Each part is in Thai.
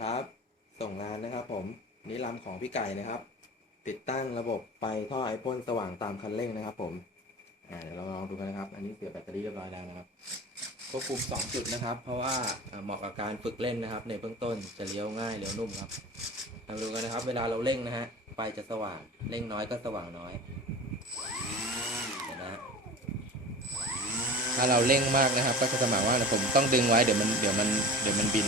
ครับ ส่งงานนะครับผมนี่ลำของพี่ไก่นะครับ ติดตั้งระบบไฟท่อไอพ่นสว่างตามคันเร่งนะครับ ผมอ่าเดี๋ยวเราลองดูกันนะครับ อันนี้เสียบแบตเตอรี่เรียบร้อยแล้วนะครับควบคุม2จุดนะครับ เพราะว่าเหมาะกับการฝึกเล่นนะครับ ในเบื้องต้นจะเลี้ยวง่ายเลี้ยวนุ่มครับเราดูกันนะครับ เวลาเราเร่งนะฮะไฟจะสว่างเร่งน้อยก็สว่างน้อยนะฮะถ้าเราเร่งมากนะครับ ก็จะหมายว่าผมต้องดึงไว้เดี๋ยวมันเดี๋ยวมันเดี๋ยวมันบิน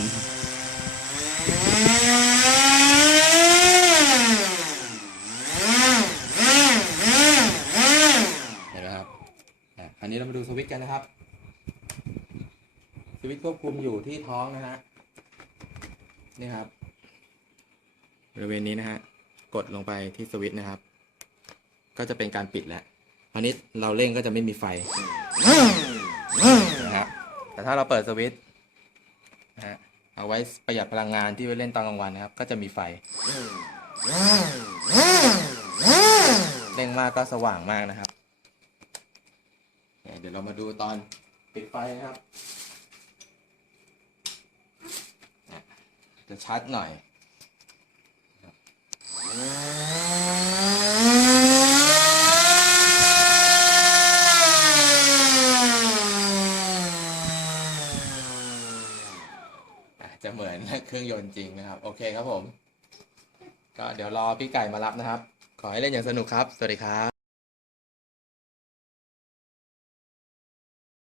เห็นไหมครับอันนี้เรามาดูสวิตช์กันนะครับ สวิตช์ควบคุมอยู่ที่ท้องนะฮะ นี่ครับ บริเวณนี้นะฮะ กดลงไปที่สวิตช์นะครับ ก็จะเป็นการปิดแล้วคราวนี้เราเร่งก็จะไม่มีไฟนะครับ แต่ถ้าเราเปิดสวิตช์นะฮะ เอาไว้ประหยัดพลังงานที่ไว้เล่นตอนกลางวันนะครับ ก็จะมีไฟ เร่งมากก็สว่างมากนะครับ เดี๋ยวเรามาดูตอนปิดไฟนะครับ จะชัดหน่อย จะเหมือนเครื่องยนต์จริงนะครับ โอเคครับผม ก็เดี๋ยวรอพี่ไก่มารับนะครับ ขอให้เล่นอย่างสนุกครับ สวัสดีครับ